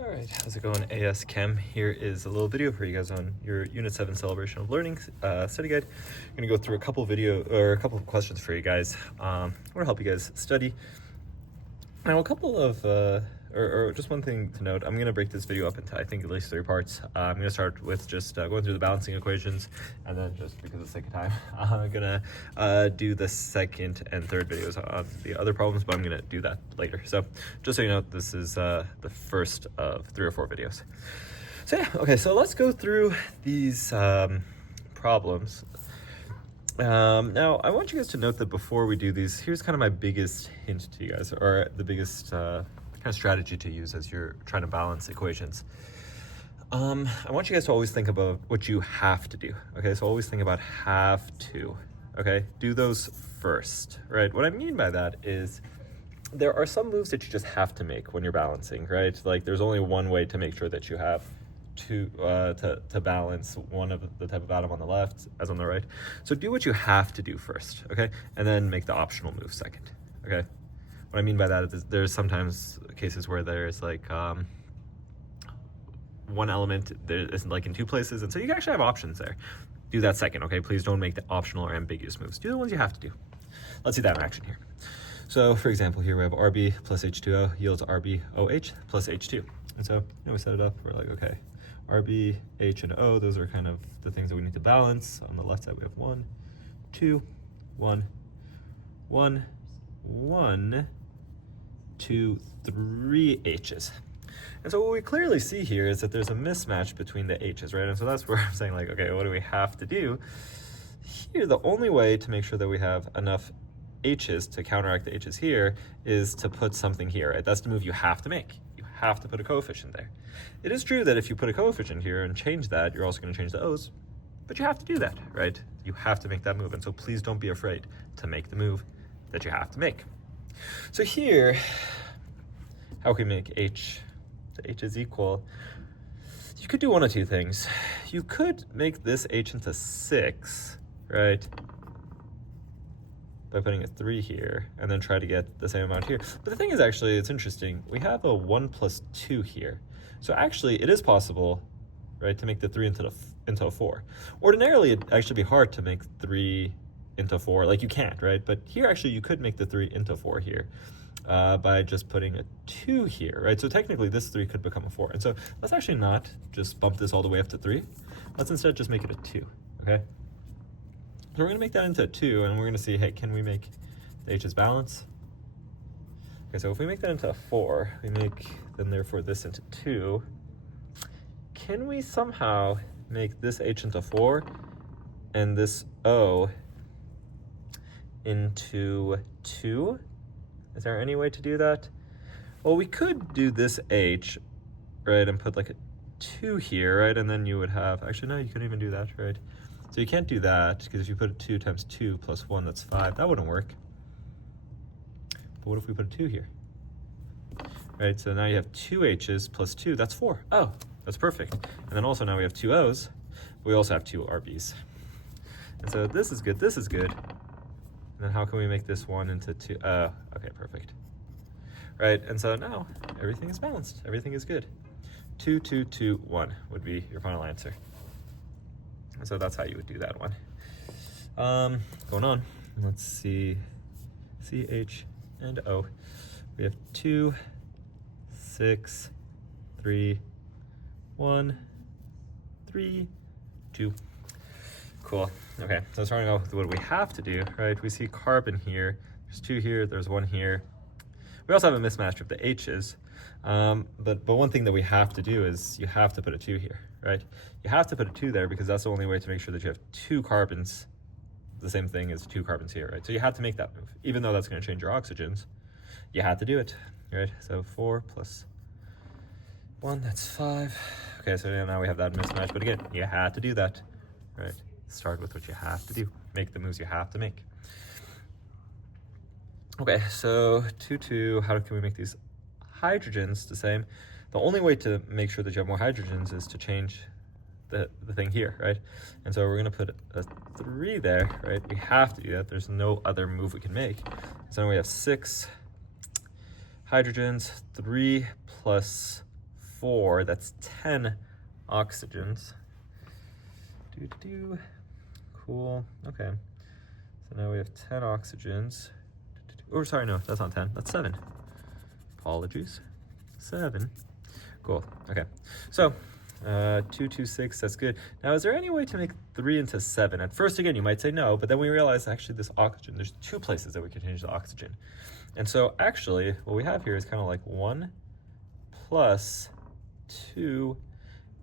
All right, how's it going, AS Chem? Here is a little video for you guys on your Unit 7 Celebration of Learning study guide. I'm going to go through a couple of questions for you guys. I want to help you guys study. Now, a couple of, or just one thing to note, I'm going to break this video up into, I think, at least 3 parts. I'm going to start with just going through the balancing equations, and then just because of the sake of time, I'm going to do the second and third videos on the other problems, but I'm going to do that later. So just so you know, this is the first of 3 or 4 videos. So yeah, okay, so let's go through these problems. Now, I want you guys to note that before we do these, here's kind of my biggest hint to you guys, or the biggest kind of strategy to use as you're trying to balance equations. I want you guys to always think about what you have to do, okay? So always think about have to, okay? Do those first, right? What I mean by that is there are some moves that you just have to make when you're balancing, right? Like there's only one way to make sure that you have to balance one of the type of atom on the left as on the right. So do what you have to do first, okay? And then make the optional move second, okay? What I mean by that is there's sometimes cases where there's like one element there isn't like in 2 places, and so you actually have options there. Do that second, okay? Please don't make the optional or ambiguous moves. Do the ones you have to do. Let's see that in action here. So for example, here we have Rb plus H2O yields RbOH plus H2. And so we set it up, we're like, okay, Rb, H, and O, those are kind of the things that we need to balance. On the left side, we have 1, 2, 1, 1, 1, 2, 3 H's. And so what we clearly see here is that there's a mismatch between the H's, right? And so that's where I'm saying like, okay, what do we have to do? Here, the only way to make sure that we have enough H's to counteract the H's here is to put something here, right? That's the move you have to make. You have to put a coefficient there. It is true that if you put a coefficient here and change that, you're also going to change the O's, but you have to do that, right? You have to make that move, and so please don't be afraid to make the move that you have to make. So here, how can we make H? The H is equal. You could do one of 2 things. You could make this H into 6, right? By putting a 3 here, and then try to get the same amount here. But the thing is, actually, it's interesting. We have a 1 plus 2 here. So actually, it is possible, right, to make the 3 into a 4. Ordinarily, it'd actually be hard to make 3 into 4. Like, you can't, right? But here, actually, you could make the 3 into 4 here by just putting a 2 here, right? So technically, this 3 could become a 4. And so let's actually not just bump this all the way up to 3. Let's instead just make it a 2, okay? So we're going to make that into a 2, and we're going to see, hey, can we make the H's balance? Okay, so if we make that into a 4, we make, then therefore, this into 2. Can we somehow make this H into 4 and this O into 2? Is there any way to do that? Well, we could do this H, right, and put like a 2 here, right? And then you would have, actually, no, you couldn't even do that, right? So you can't do that, because if you put a 2 times 2 plus 1, that's 5. That wouldn't work. But what if we put a 2 here? Right, so now you have 2 H's plus 2, that's 4. Oh, that's perfect. And then also now we have 2 O's, but we also have 2 RB's. And so this is good, this is good. And then how can we make this 1 into 2? Okay, perfect. Right, and so now everything is balanced, everything is good. 2, 2, 2, 1 would be your final answer. And so that's how you would do that one. Going on, let's see, C, H, and O. We have 2, 6, 3, 1, 3, 2. Cool. Okay, so starting off with what we have to do, right? We see carbon here. There's 2 here, there's 1 here. We also have a mismatch of the H's. But one thing that we have to do is you have to put a 2 here, right? You have to put a 2 there because that's the only way to make sure that you have 2 carbons, the same thing as 2 carbons here, right? So you have to make that move. Even though that's going to change your oxygens, you have to do it, right? So 4 plus 1, that's 5. Okay, so now we have that mismatch, but again, you had to do that, right? Start with what you have to do. Make the moves you have to make. Okay, so 2, 2, how can we make these hydrogens the same? The only way to make sure that you have more hydrogens is to change the thing here, right? And so we're gonna put a 3 there, right? We have to do that. There's no other move we can make. So we have 6 hydrogens, 3 plus 4, that's 10 oxygens. Cool, okay. So now we have 10 oxygens. Oh, sorry, no, that's not 10, that's 7. Apologies, 7. Cool, okay. So, 2, 2, 6, that's good. Now, is there any way to make 3 into 7? At first, again, you might say no, but then we realize actually this oxygen, there's 2 places that we can change the oxygen. And so actually, what we have here is kind of like 1 plus 2,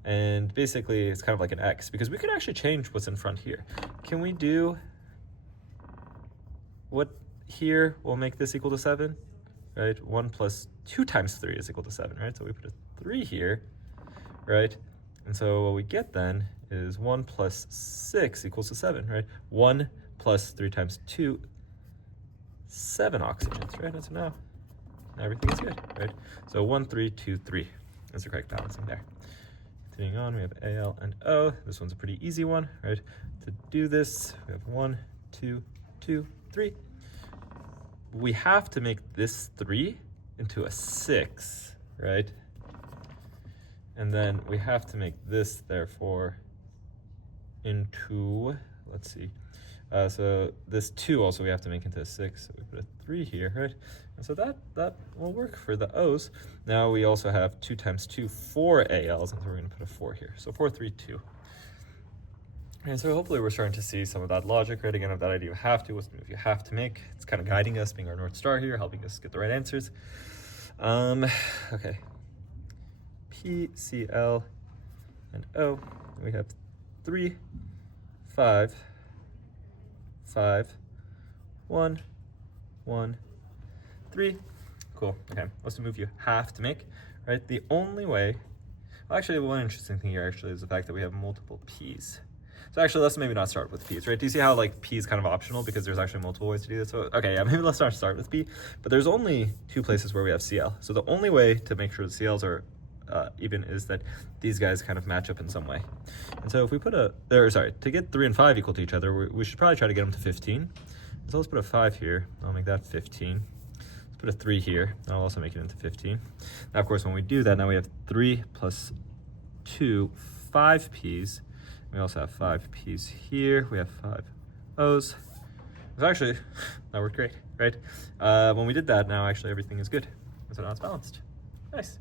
and basically it's kind of like an X, because we could actually change what's in front here. Can we do what here will make this equal to 7, right? 1 plus 2 times 3 is equal to 7, right? So we put a 3 here, right? And so what we get then is 1 plus 6 equals to 7, right? 1 plus 3 times 2, 7 oxygens, right? And so now everything is good, right? So 1, 3, 2, 3 is the correct balancing there. Continuing on, we have Al and O. This one's a pretty easy one, right? To do this, we have 1, 2, 2, 3. We have to make this 3 into a 6, right? And then we have to make this, therefore, into, let's see. So this 2 also we have to make into a 6. So we put a 3 here, right? And so that will work for the O's. Now we also have 2 times 2, 4 ALs, and so we're going to put a 4 here. So 4, 3, 2. And so hopefully we're starting to see some of that logic, right? Again, of that idea you have to, what's the move you have to make. It's kind of guiding us, being our North Star here, helping us get the right answers. Okay. P, C, L, and O. We have 3, 5, 5, 1, 1, 3. Cool, okay. What's the move you have to make, right? The only way, well, actually one interesting thing here actually is the fact that we have multiple P's. So actually let's maybe not start with P's, right? Do you see how like P is kind of optional because there's actually multiple ways to do this? So, okay, yeah, maybe let's not start with P, but there's only 2 places where we have CL. So the only way to make sure the CLs are even is that these guys kind of match up in some way. And so if we put to get 3 and 5 equal to each other, we should probably try to get them to 15. So let's put a 5 here, I'll make that 15. Let's put a 3 here, I'll also make it into 15. Now of course when we do that, now we have 3 plus 2, 5 P's. We also have 5 P's here, we have 5 O's. It's actually, that worked great, right? When we did that, now actually everything is good. So now it's balanced, nice.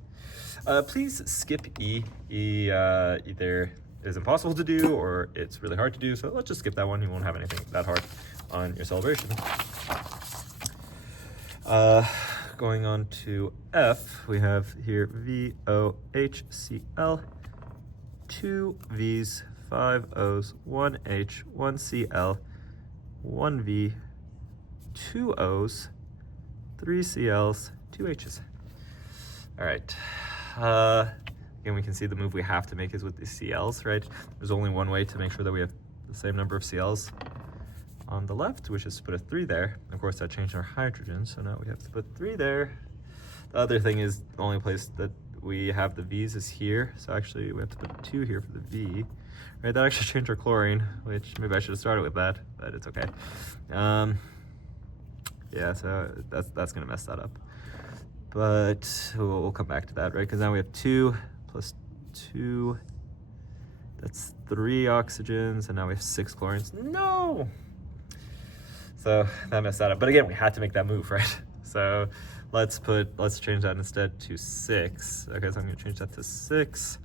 Please skip E. E either is impossible to do or it's really hard to do, so let's just skip that one. You won't have anything that hard on your celebration. Going on to F, we have here V, O, H, C, L, 2 V's, 5 O's, 1 H, 1 C, L, 1 V, 2 O's, 3 C, L's, 2 H's. All right. Again, we can see the move we have to make is with the CLs, right? There's only one way to make sure that we have the same number of CLs on the left, which is to put a 3 there. Of course, that changed our hydrogen, so now we have to put 3 there. The other thing is the only place that we have the V's is here, so actually we have to put 2 here for the V. Right, that actually changed our chlorine, which maybe I should have started with that, but it's okay. Yeah, so that's gonna mess that up. But we'll come back to that, right? Because now we have 2 plus 2. That's 3 oxygens, and now we have 6 chlorines. No! So that messed that up. But again, we had to make that move, right? So let's change that instead to 6. Okay, so I'm gonna change that to 6.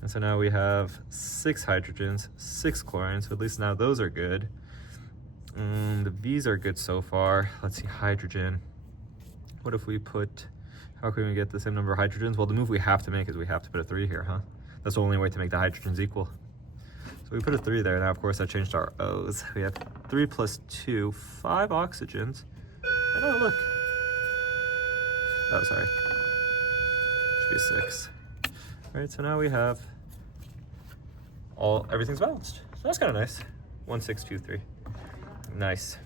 And so now we have 6 hydrogens, 6 chlorines, so at least now those are good. The V's are good so far. Let's see, hydrogen. What if we put, how can we get the same number of hydrogens? Well, the move we have to make is we have to put a 3 here, huh? That's the only way to make the hydrogens equal. So we put a 3 there. Now, of course, that changed our O's. We have 3 plus 2, 5 oxygens. And oh, look. Oh, sorry. Should be 6. All right, so now we have everything's balanced. So that's kind of nice. 1, 6, 2, 3. Nice.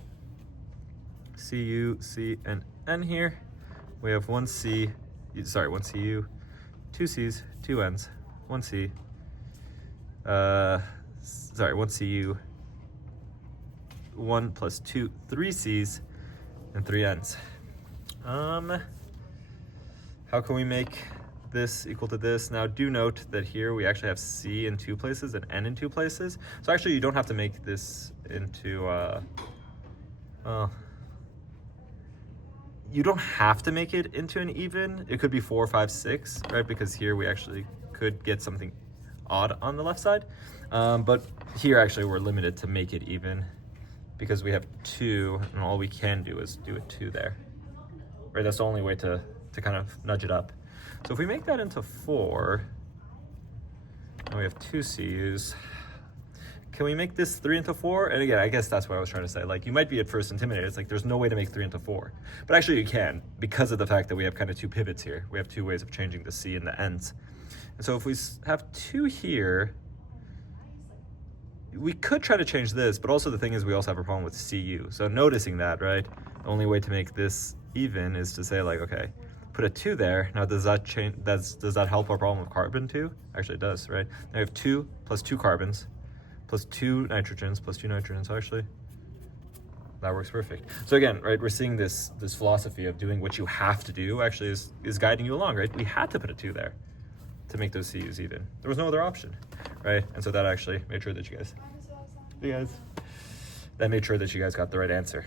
C, U, C, and N here. We have 1 C, sorry, 1 CU, 2 C's, 2 N's, 1 C, sorry, 1 CU, 1 plus 2, 3 C's, and 3 N's. How can we make this equal to this. Now do note that here we actually have C in 2 places and N in 2 places. So actually you don't have to make this into, you don't have to make it into an even. It could be 4, 5, 6, right? Because here we actually could get something odd on the left side. But here actually we're limited to make it even because we have 2 and all we can do is do a 2 there. Right, that's the only way to kind of nudge it up. So if we make that into 4, and we have 2 CUs, can we make this 3 into 4? And again, I guess that's what I was trying to say. Like, you might be at first intimidated. It's like, there's no way to make 3 into 4. But actually you can, because of the fact that we have kind of 2 pivots here. We have 2 ways of changing the C and the ends. And so if we have 2 here, we could try to change this, but also the thing is we also have a problem with CU. So noticing that, right, the only way to make this even is to say like, okay, put a 2 there. Now does that change, does that help our problem with carbon 2? Actually it does, right? Now we have 2 plus 2 carbons, plus 2 nitrogens, plus 2 nitrogens. So actually, that works perfect. So again, right, we're seeing this philosophy of doing what you have to do actually is guiding you along, right? We had to put a 2 there to make those CUs even. There was no other option, right? And so that actually made sure that you guys got the right answer.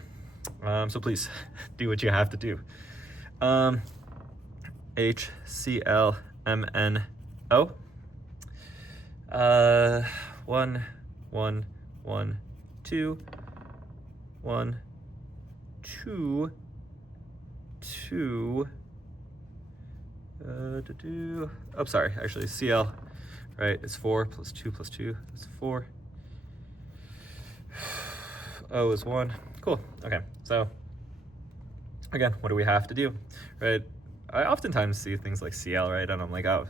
So please do what you have to do. HClMnO. 1, 1, 1, 2, 1, 2, 2. Oh, sorry. Actually, Cl, right? It's 4 plus 2 plus 2. It's 4. O is 1. Cool. Okay. So again, what do we have to do, right? I oftentimes see things like Cl, right? And I'm like, oh,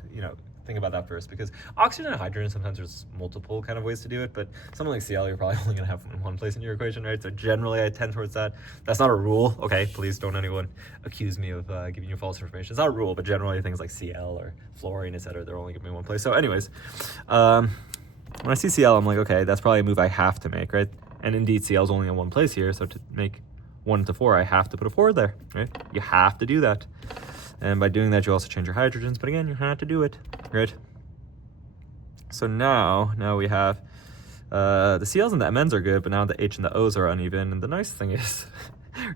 think about that first, because oxygen and hydrogen, sometimes there's multiple kind of ways to do it, but something like Cl, you're probably only gonna have in one place in your equation, right? So generally I tend towards that. That's not a rule, okay? Please don't anyone accuse me of giving you false information. It's not a rule, but generally things like Cl or fluorine, etc., they're only gonna be in one place. So anyways, when I see Cl, I'm like, okay, that's probably a move I have to make, right? And indeed, Cl is only in one place here, so to make 1 into 4, I have to put a 4 there, right? You have to do that. And by doing that, you also change your hydrogens, but again, you have to do it, right? So now we have the Cls and the Mns are good, but now the H and the Os are uneven. And the nice thing is,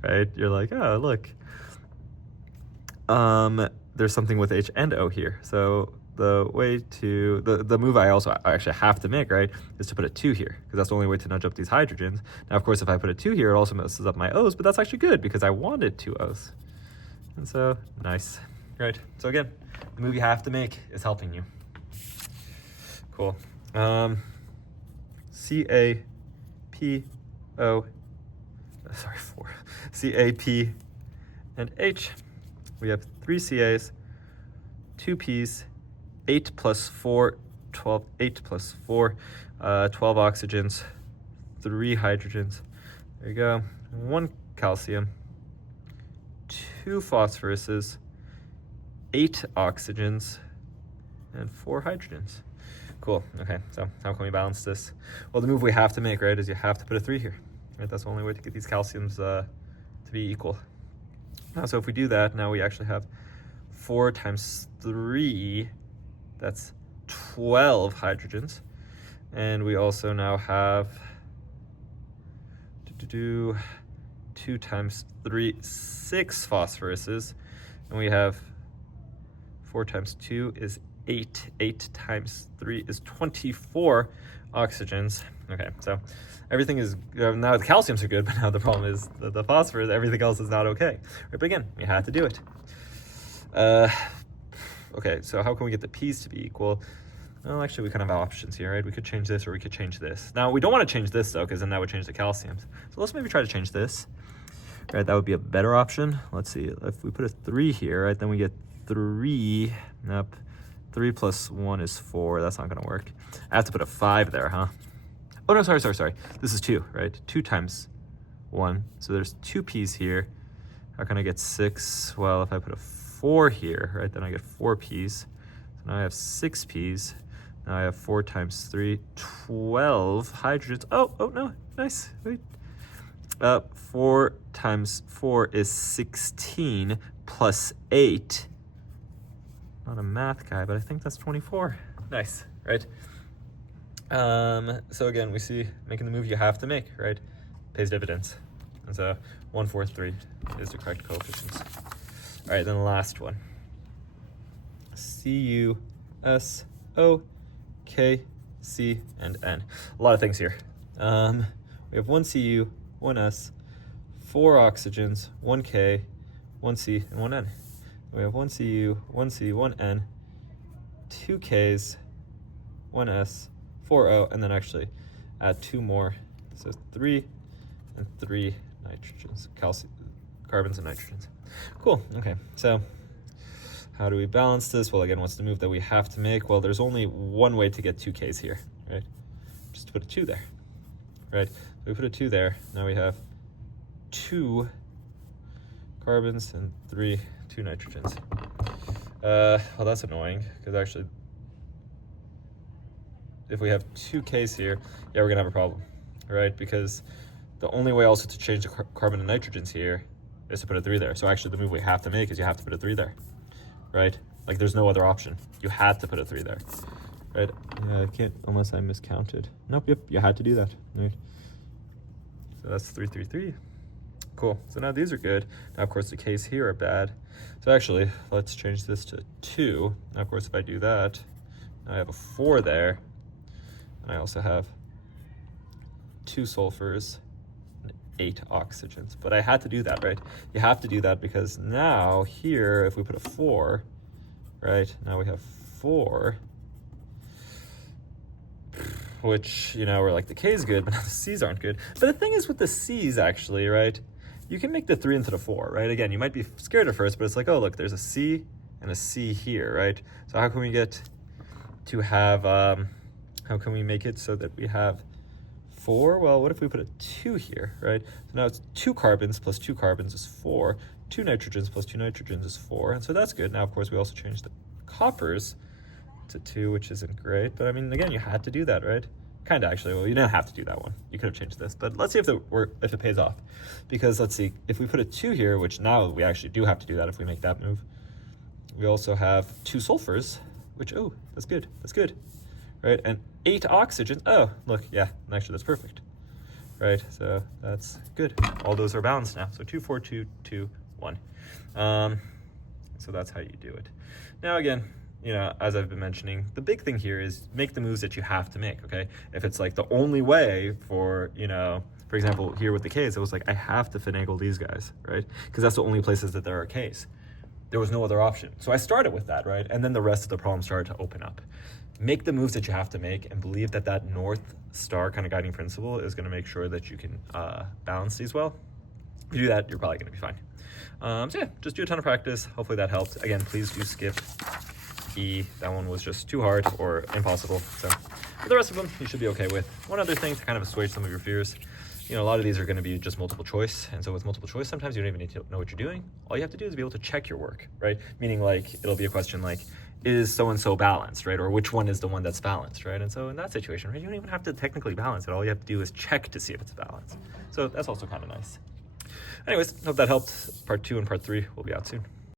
right, you're like, oh, look, there's something with H and O here. So the way to, the move I actually have to make, right, is to put a 2 here, because that's the only way to nudge up these hydrogens. Now, of course, if I put a 2 here, it also messes up my Os, but that's actually good because I wanted 2 Os. And so, nice, right? So again, the move you have to make is helping you. Cool. CAP and H. We have 3 CAs, 2 Ps, 8 plus 4, 12, 8 plus 4, 12 oxygens, 3 hydrogens. There you go. 1 calcium, 2 phosphoruses, 8 oxygens, and 4 hydrogens. Cool. Okay, so how can we balance this? Well, the move we have to make, right, is you have to put a 3 here. Right? That's the only way to get these calciums to be equal. So if we do that, now we actually have 4 times 3, that's 12 hydrogens. And we also now have 2 times 3, 6 phosphoruses. And we have 4 times 2 is 8. 8 times 3 is 24 oxygens. Okay, so everything is, now the calciums are good, but now the problem is the phosphorus, everything else is not okay. Right, but again, we had to do it. Okay, so how can we get the P's to be equal? Well, actually, we kind of have options here, right? We could change this or we could change this. Now, we don't want to change this, though, because then that would change the calciums. So let's maybe try to change this. Right, that would be a better option. Let's see, if we put a 3 here, right, then we get 3, nope, 3 plus 1 is 4, that's not gonna work. I have to put a 5 there, huh? Oh no, sorry. This is 2, right? 2 times 1, so there's 2 P's here. How can I get 6? Well, if I put a 4 here, right, then I get 4 P's. So now I have 6 P's. Now I have 4 times 3, 12 hydrogens. Oh no, nice, wait. 4 times 4 is 16 plus 8. not a math guy, but I think that's 24. Nice, right? So again, we see making the move you have to make, right? Pays dividends. And so 1, 4, 3 is the correct coefficients. All right, then the last one. C, U, S, O, K, C, and N. A lot of things here. We have 1 Cu, 1 S, 4 oxygens, 1 K, 1 C, and 1 N. We have 1 Cu, 1 C, 1 N, 2 Ks, 1 S, 4 O, and then actually add 2 more. So 3 and 3 nitrogens, carbons and nitrogens. Cool, okay, so how do we balance this? Well, again, what's the move that we have to make? Well, there's only one way to get 2 Ks here, right? Just put a 2 there, right? So we put a 2 there, now we have 2 carbons and 2 nitrogens. Well, that's annoying, because actually, if we have 2 Ks here, yeah, we're gonna have a problem, right? Because the only way also to change the carbon and nitrogens here is to put a 3 there. So actually the move we have to make is you have to put a 3 there, right? Like there's no other option. You had to put a 3 there, right? Yeah, I can't, unless I miscounted. Nope, yep, you had to do that, right? So that's 3, 3, 3. Cool, so now these are good. Now, of course, the Ks here are bad. So actually, let's change this to 2. Now, of course, if I do that, now I have a 4 there. And I also have 2 sulfurs, 8 oxygens, but I had to do that, right? You have to do that because now here, if we put a 4, right, now we have 4, which, you know, we're like the K's good, but now the C's aren't good. But the thing is with the C's actually, right, you can make the 3 into the 4, right? Again, you might be scared at first, but it's like, oh, look, there's a C and a C here, right? So how can we get to have, how can we make it so that we have 4? Well, what if we put a 2 here, right? So now it's 2 carbons plus 2 carbons is 4. 2 nitrogens plus 2 nitrogens is 4. And so that's good. Now, of course, we also changed the coppers to 2, which isn't great. But I mean, again, you had to do that, right? Kind of actually. Well, you didn't have to do that one. You could have changed this. But let's see if it pays off. Because let's see, if we put a 2 here, which now we actually do have to do that if we make that move. We also have 2 sulfurs, which, oh, that's good. That's good. Right? And 8 oxygens. Oh, look, yeah, actually that's perfect. Right? So that's good. All those are balanced now. So 2, 4, 2, 2, 1. So that's how you do it. Now again, you know, as I've been mentioning, the big thing here is make the moves that you have to make, okay? If it's like the only way for, you know, for example, here with the Ks, it was like, I have to finagle these guys, right? Because that's the only places that there are Ks. There was no other option. So I started with that, right? And then the rest of the problem started to open up. Make the moves that you have to make and believe that that North Star kind of guiding principle is gonna make sure that you can balance these well. If you do that, you're probably gonna be fine. So yeah, just do a ton of practice. Hopefully that helped. Again, please do skip E. That one was just too hard or impossible. So for the rest of them, you should be okay with. One other thing to kind of assuage some of your fears, you know, a lot of these are gonna be just multiple choice. And so with multiple choice, sometimes you don't even need to know what you're doing. All you have to do is be able to check your work, right? Meaning like, it'll be a question like, is so-and-so balanced, right? Or which one is the one that's balanced, right? And so in that situation, right, you don't even have to technically balance it. All you have to do is check to see if it's balanced. So that's also kind of nice. Anyways, hope that helped. Part 2 and part 3 will be out soon.